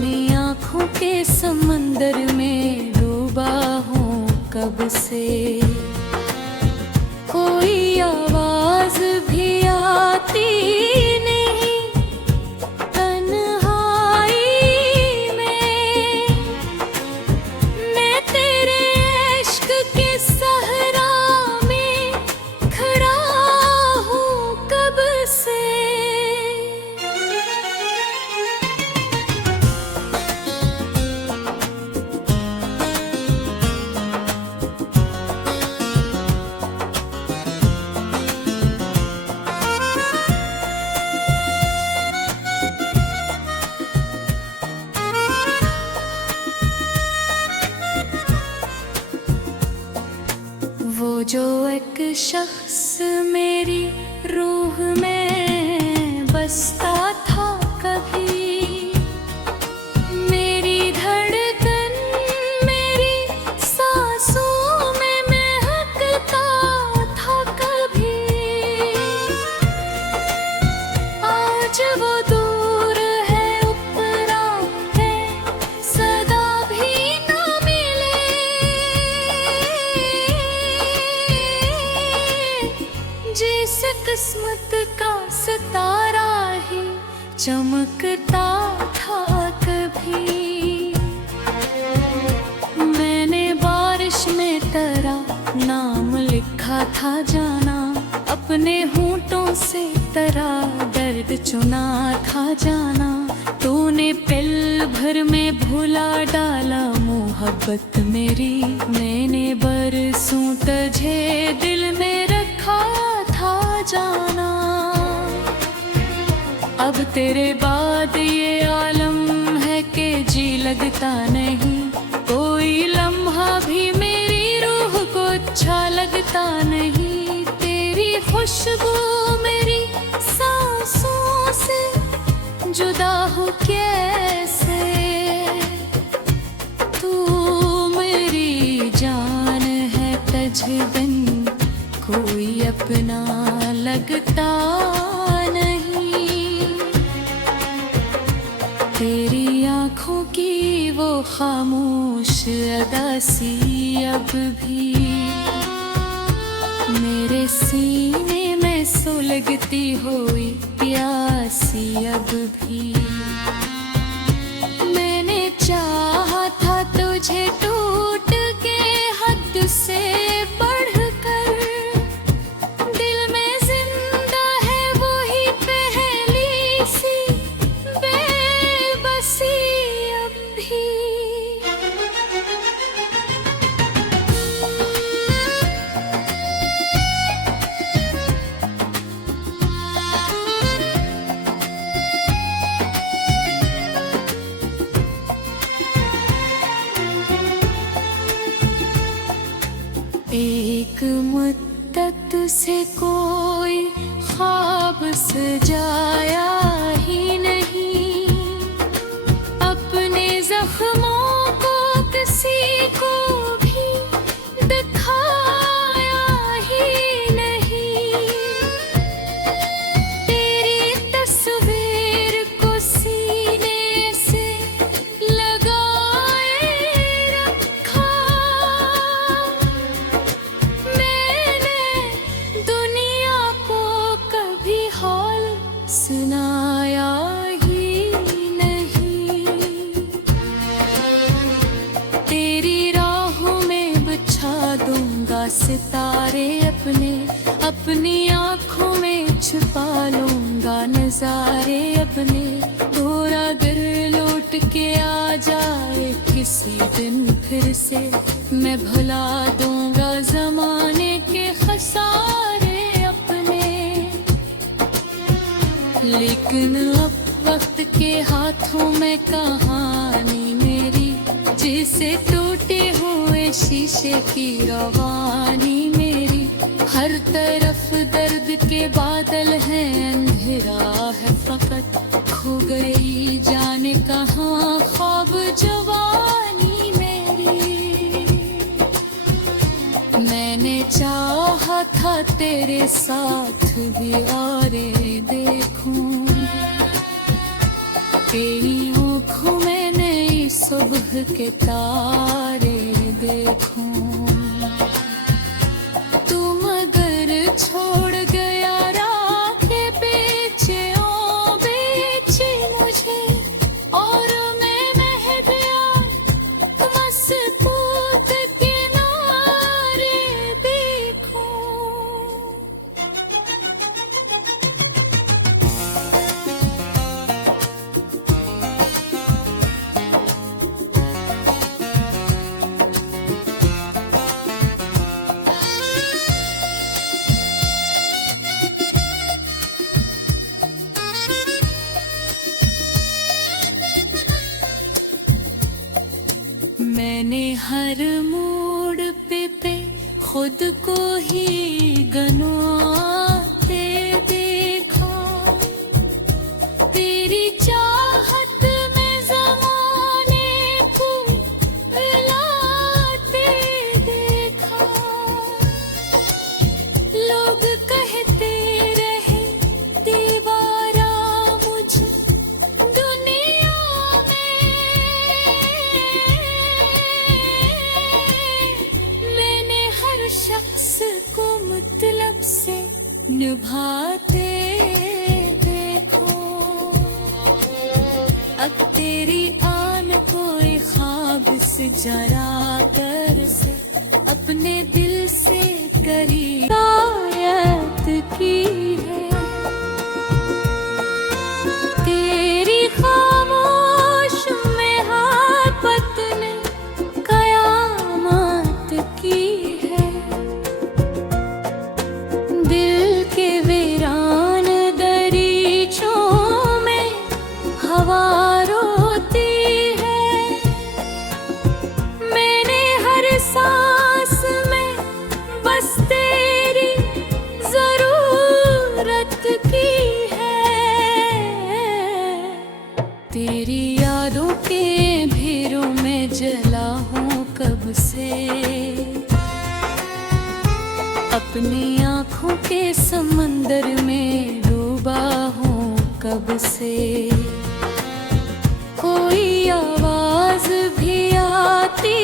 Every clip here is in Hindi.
अपनी आँखों के समंदर में डूबा हूँ कब से। कोई आवाज भी आती नहीं तन्हाई में। मैं तेरे इश्क के सहरा में खड़ा हूँ कब से। वो जो एक शख्स मेरी रूह में बसता था कभी, मेरी धड़कन मेरी सांसों में महकता था कभी। आज वो दूर है उपरा है सदा भी न मिले। जिस किस्मत का सितारा ही चमकता था कभी। मैंने बारिश में तेरा नाम लिखा था जाना, अपने होंठों से तेरा दर्द चुना था जाना। तूने पल भर में भुला डाला मोहब्बत मेरी, मैंने बरसों तुझे दिल में रखा था जाना। अब तेरे बाद ये आलम है कि जी लगता नहीं, कोई लम्हा भी मेरी रूह को अच्छा लगता नहीं। तेरी खुशबू मेरी सांसों से जुदा हो कैसे। तू मेरी जान है तुझ बिन कोई अपना लगता नहीं। तेरी आँखों की वो खामोश अदासी अब भी मेरे सीने में सुलगती हुई प्यासी अब भी। मैंने चाहा था तुझे टूट के हद से बढ़कर, दिल में जिंदा है वही पहली सी बेबसी अब भी। एक मुद्दत से कोई ख्वाब सजाया ही नहीं, अपने जख्मों को किसी को भी दिखाया ही नहीं। तेरी तस्वीर को सीने से लगाए रखा मैंने, दुनिया को कभी हाल सुनाया ही नहीं। तेरी राहों में बिछा दूंगा सितारे अपने, अपनी आँखों में छुपा लूंगा नजारे अपने। घोड़ा गर लौट के आ जाए किसी दिन फिर से, मैं भुला दूंगा जमाने के खसारे अपने। लेकिन अब वक्त के हाथों में कहानी मेरी, जिसे टूटे हुए शीशे की रवानी मेरी। हर तरफ दर्द के बादल हैं, अंधेरा है फकत, खो गई जाने कहाँ ख्वाब जवानी मेरी। मैंने चाहा था तेरे साथ भी और देखूं, तेरी आँखों में सुबह के तारे देखूं। तुम अगर छोड़ गया राखे बेचे ओ बेचे मुझे, और मैं बह गया मस्कूत किनारे देखूं। मैंने हर मोड़ पे खुद को ही गंवाते देखा। तेरी चाहत में ज़माने को हिलाते देखा। लोग कहते रहे दीवारा मुझ दुनिया में, मैंने हर शख्स को मतलब से निभाते देखो। अब तेरी आन कोई ख्वाब से जरा कर से अपने दिल से करीब आयत की है। तेरी खामोश में हापत ने कयामत की है। दिल के वीरान दरीचों में हवा रोती है। मैंने हर सांस में बस तेरी जरूरत की है। तेरी यादों के भीरों में जला हूँ कब से, अपनी आँखों के समंदर में डूबा हूँ कब से। कोई आवाज भी आती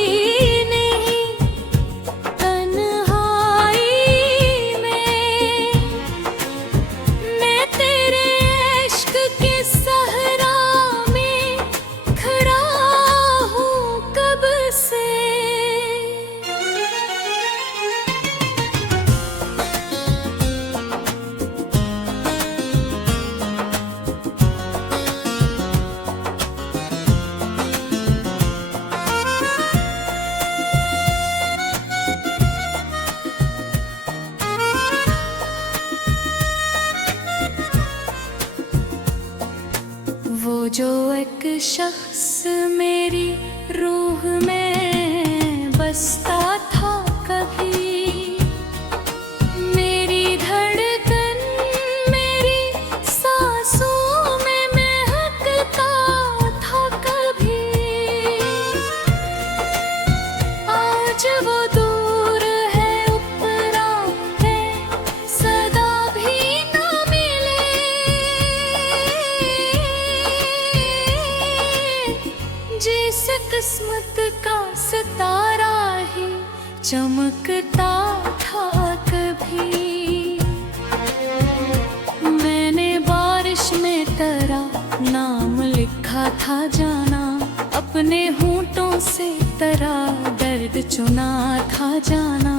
नहीं तन्हाई में। मैं तेरे इश्क के सहरा में खड़ा हूँ कब से। वो जो एक शख्स मेरी रूह में बसता था कभी, मेरी धड़कन मेरी सांसों में महकता था कभी। आज वो दूर है उपरा है, सदा भी न मिले। जिस किस्मत का सितारा ही चमकता था कभी। मैंने बारिश में तेरा नाम लिखा था जाना, अपने होंठों से तेरा दर्द चुना था जाना।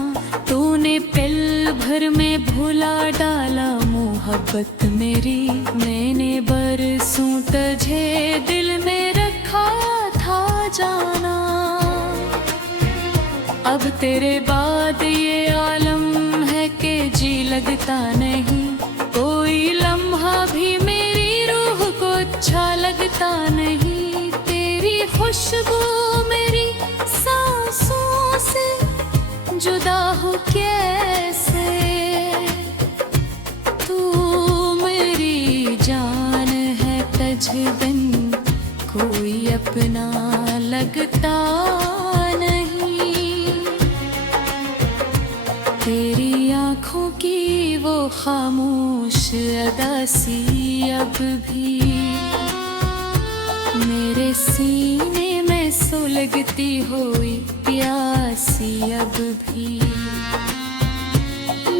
तूने पल भर में भुला डाला मोहब्बत मेरी, मैंने बरसों तुझे दिल में रखा था जाना। अब तेरे बाद ये आलम है कि जी लगता नहीं, कोई लम्हा भी मेरी रूह को अच्छा लगता नहीं। तेरी खुशबू मेरी सांसों से जुदा हो कैसे, तू मेरी जान है तुझ बिन कोई अपना लगता नहीं। तेरी आँखों की वो खामोश अदासी अब भी मेरे सीने में सुलगती हुई प्यासी अब भी।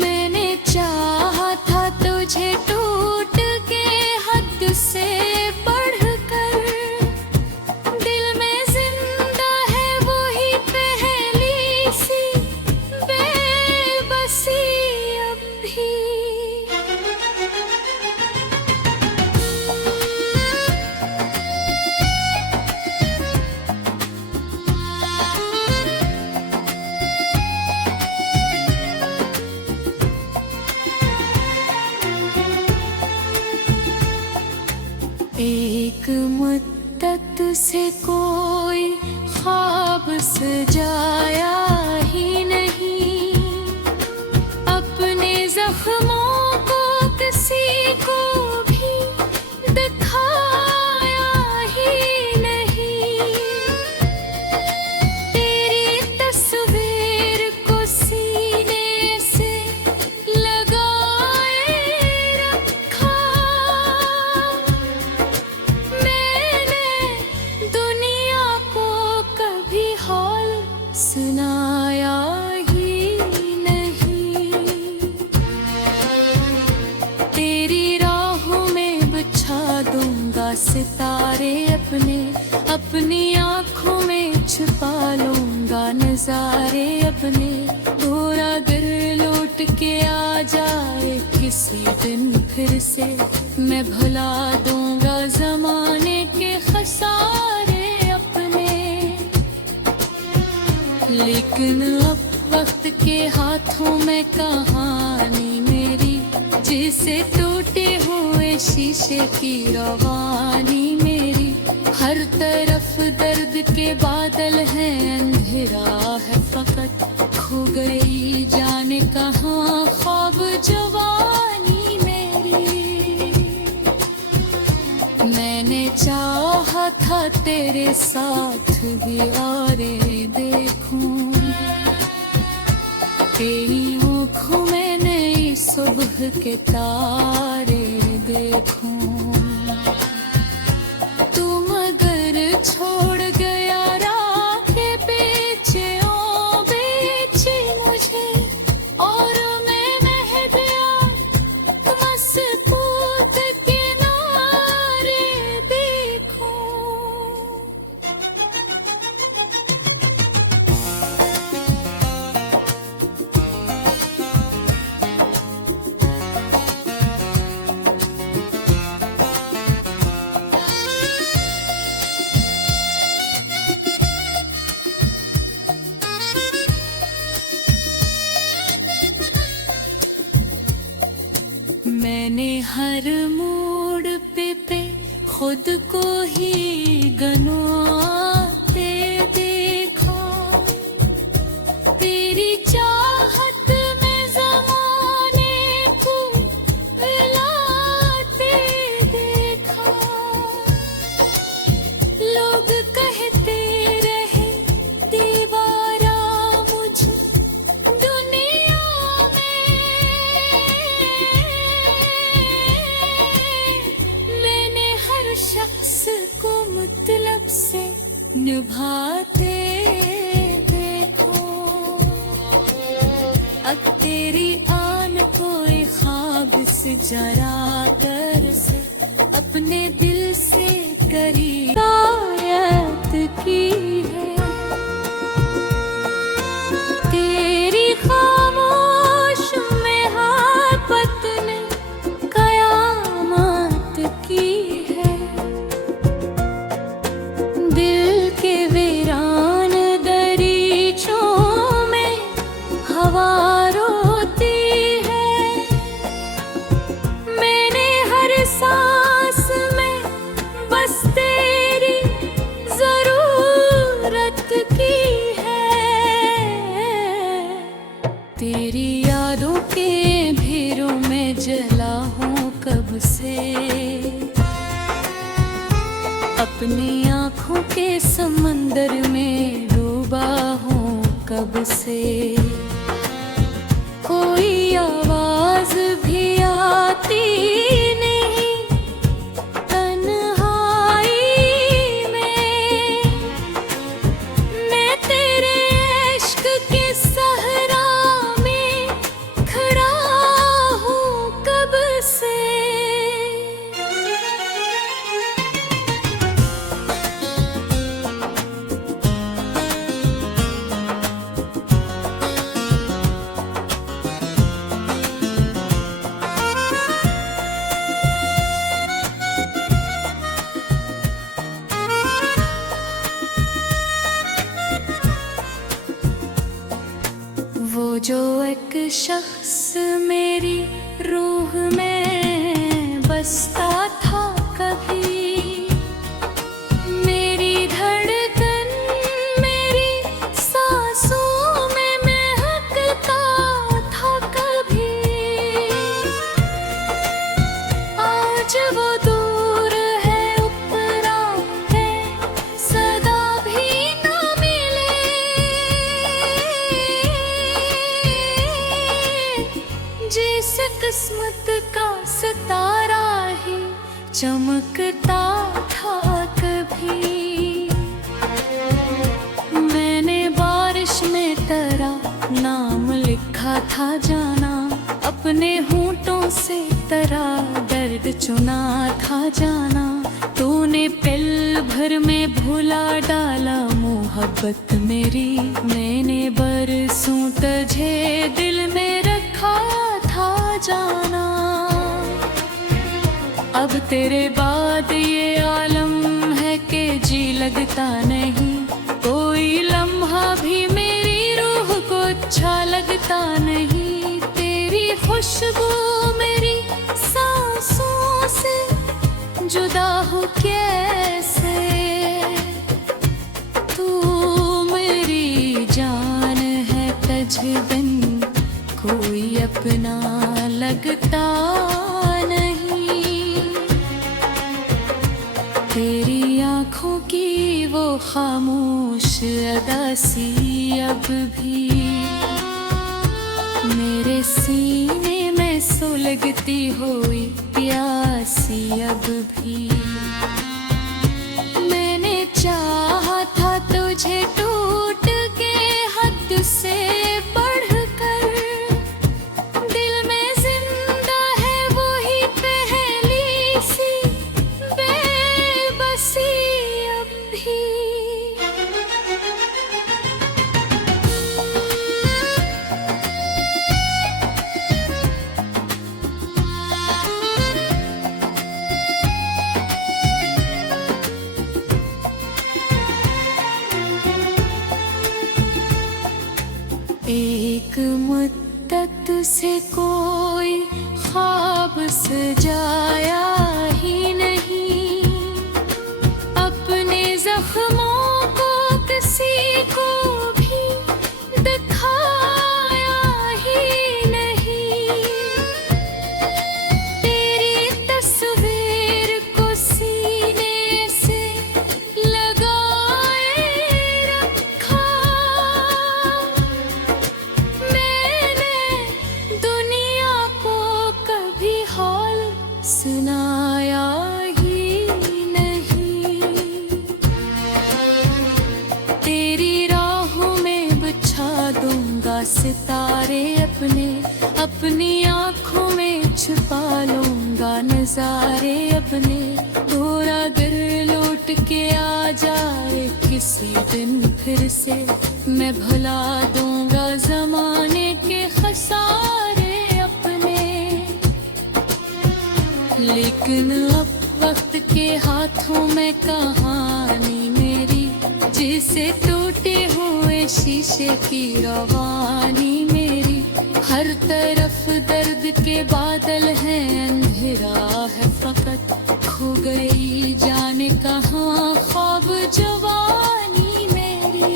मैंने चाहा था तुझे टूट के हद से बढ़कर, दिल में जिंदा है वही पहली सी बेबसी अब भी। एक मुद्दत से कोई ख्वाब सजाया ही नहीं, अपने जख्मों को किसी को भी दिखाया ही नहीं। तेरी तस्वीर को सीने से लगाए रखा, दुनिया को कभी हाल सुनाया ही नहीं। तेरी राहों में बिछा दूंगा सितारे अपने, अपनी आँखों में छुपा लूंगा नजारे अपने। भोरा गर लौट के आ जाए किसी दिन फिर से, मैं भुला दूंगा जमाने के खसारे अपने। लेकिन अब वक्त के हाथों में कहानी मेरी, जिसे टूटे हुए शीशे की रवानी मेरी। हर तरफ दर्द के बादल हैं, अंधेरा है फकत, खो गई जाने कहाँ ख्वाब जवानी मेरी। मैंने चाहा था तेरे साथ भी और देखूं, तेरी आँखों में नई सुबह के तारे देखूं। तुम अगर छोड़ गया राह बेचे ओ बेचे मुझे, और मैं बह गया मसकूत किनारे देखूं। मैंने हर मोड़ पे खुद को ही गनवाते देखा, तेरी चाहत में ज़माने को हिलाते देखा। लोग कहते रहे दीवारा मुझ दुनिया में, मैंने हर शख्स को मतलब से निभाते देखो। अब तेरी आन कोई ख्वाब से जरा कर से, अपने दिल से करीब आयत की है। तेरी खामोश में हापत ने कयामत की है। दिल के वीरान दरीचों में हवा रोती है। मैंने हर सांस में बस तेरी जरूरत की है। तेरी यादों के भीरों में जला हूँ कब से, अपनी आँखों के समंदर में डूबा हूँ कब से। कोई आवाज भी आती नहीं तन्हाई में, जो एक शख्स मेरी रूह में बसता था कभी, मेरी धड़कन मेरी सांसों में महकता था कभी, आज वो दूर है उपरा है सदा भी न मिले, जिस किस्मत का सितारा ही चमकता था कभी। मैंने बारिश में तेरा नाम लिखा था जाना, अपने होंठों से तेरा दर्द चुना था जाना, तूने पल भर में भुला डाला मोहब्बत मेरी, मैंने बरसों तुझे दिल में रखा था जाना। अब तेरे बाद ये आलम है कि जी लगता नहीं, कोई लम्हा भी मेरी रूह को अच्छा लगता नहीं, तेरी खुशबू मेरी सांसों से जुदा हो कैसे, तू मेरी जान है तुझ बिन कोई अपना लगता नहीं, तेरी आँखों की वो खामोश अदासी अब भी मेरे सीने में सुलगती हुई प्यासी अब भी। मैंने चाहा था तुझे टूट के हद से बढ़कर, दिल में जिंदा है वही पहली सी बेबसी अब भी। एक मुद्दत से कोई ख्वाब सजाया ही नहीं, अपने जख्मों को किसी को भी दिखाया ही नहीं, तेरी तस्वीर को सीने से लगाए रखा, दुनिया को कभी हाल सुनाया ही नहीं, तेरी राहों में बिछा दूंगा सितारे अपने, अपनी आँखों में छुपा लूंगा नजारे अपने, थोड़ा दिल लौट के आ जाए किसी दिन फिर से, मैं भुला दूंगा जमाने के खसारे अपने, लेकिन अब वक्त के हाथों में कहानी मेरी, जिसे टूटे हुए शीशे की रवानी मेरी, हर तरफ दर्द के बादल हैं, अंधेरा है फकत, खो गई जाने कहाँ ख्वाब जवानी मेरी।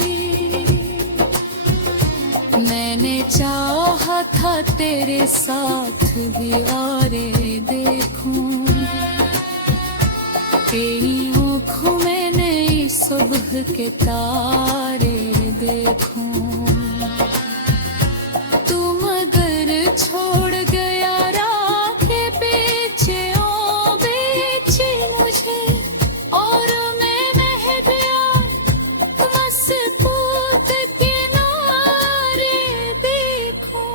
मैंने चाहा था तेरे साथ भी और देखूं, तेरी आँखों में नई सुबह के तारे देखूं, तू मगर छोड़ गया राखे पीछे ओ बेचे मुझे, और मैं रह गया मसकूत किनारे देखूं।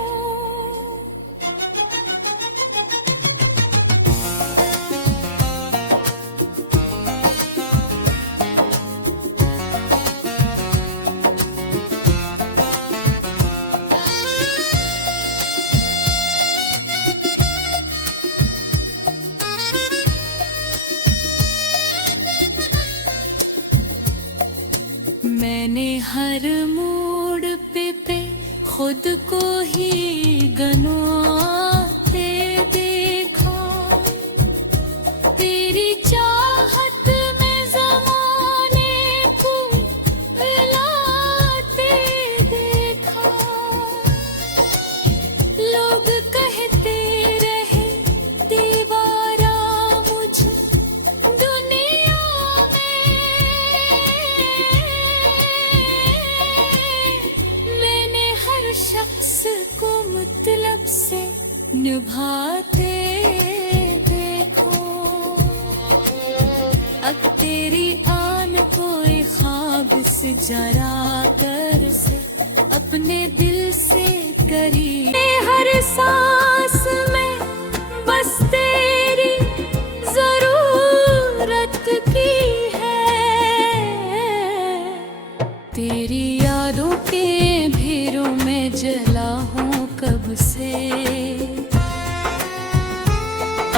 मैंने हर मोड़ पे खुद को ही गंवाते देखा, तेरी चाहत में ज़माने को मिलाते देखा। लोग कहते रहे दीवारा मुझ दुनिया में, मैंने हर शख्स को मतलब से निभाते देखो। अब तेरी आन कोई ख्वाब से जरा कर से अपने दिल से करी, हर सांस में बस तेरी जरूरत की है। तेरी यादों के भीरों में जला हूँ कब से,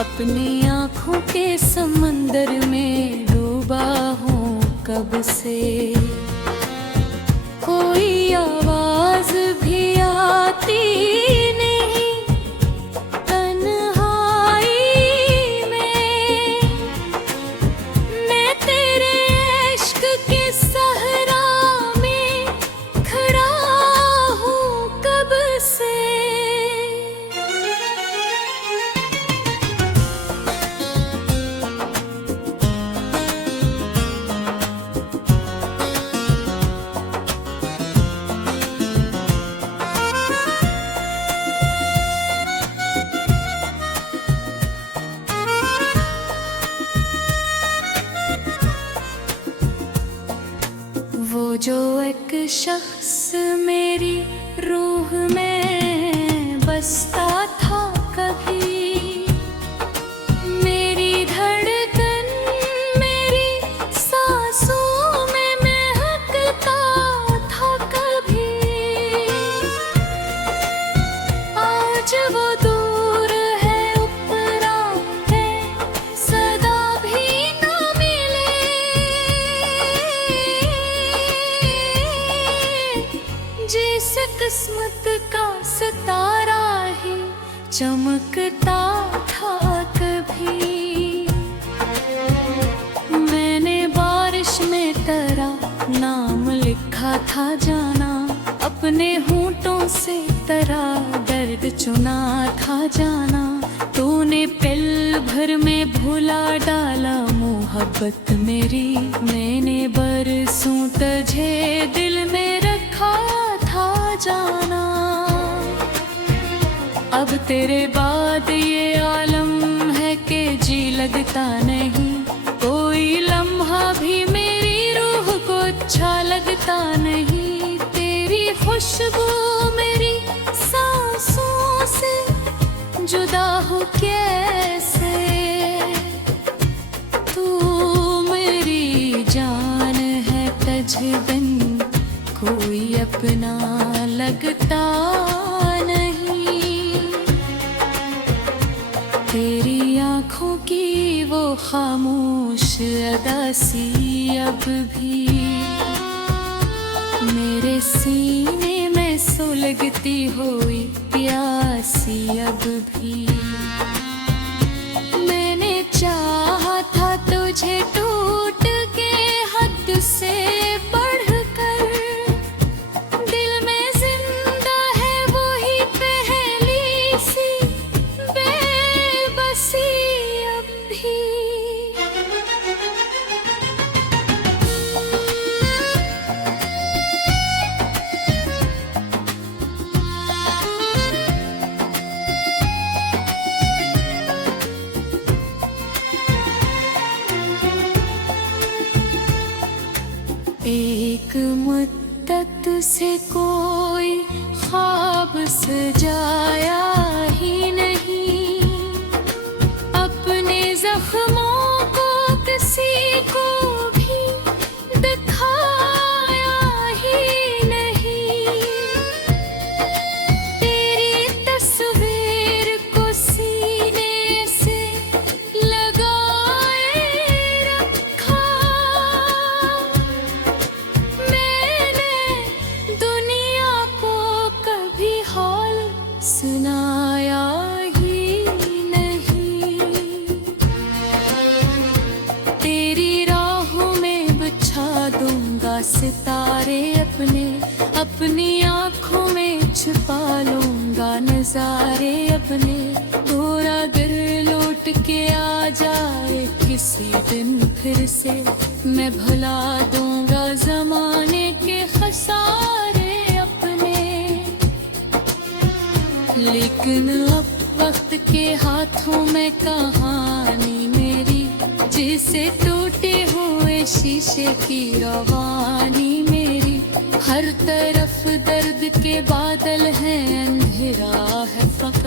अपनी आँखों के समंदर में डूबा हूँ कब से। कोई आवाज भी आती नहीं तन्हाई में, मैं तेरे इश्क के सहरा में खड़ा हूँ कब से। वो जो एक शख्स मेरी रूह में बसता था कभी, मेरी धड़कन मेरी सांसों में महकता था कभी, आज वो दूर है ऊपरा है सदा भी न मिले। जिस किस्मत का सितारा ही चमकता था कभी, मैंने बारिश में तेरा नाम लिखा था जाना, अपने होंठों से तेरा दर्द चुना था जाना। तूने पल भर में भुला डाला मोहब्बत मेरी, मैंने बरसों तुझे दिल में रखा था जाना। अब तेरे बाद ये आलम है कि जी लगता नहीं, कोई लम्हा भी मेरी रूह को अच्छा लगता नहीं। तेरी खुशबू मेरी सांसों से जुदा हो कैसे, तू मेरी जान है तुझ बिन कोई अपना लगता नहीं। तेरी आँखों की वो खामोश अदा सी अब भी मेरे सीने में सुलगती हुई प्यासी अब भी। मैंने चाहा था तुझे टूट के हद से बढ़कर, दिल में जिंदा है वही पहली सी बेबसी अब भी। एक मुद्दत से कोई ख्वाब सजाया ही नहीं, अपने जख्मों को किसी को भी दिखाया ही नहीं। तेरी तस्वीर को सीने से लगाए रखा, मैंने दुनिया को कभी सितारे अपने, अपनी आँखों में छुपा लूंगा नजारे अपने। थोड़ा दिल लौट के आ जाए किसी दिन फिर से, मैं भुला दूंगा जमाने के खसारे अपने। लेकिन अब वक्त के हाथों में कहानी मेरी, जिसे टूटे हुए शीशे की रवानी मेरी। हर तरफ दर्द के बादल हैं, अंधेरा है फक्त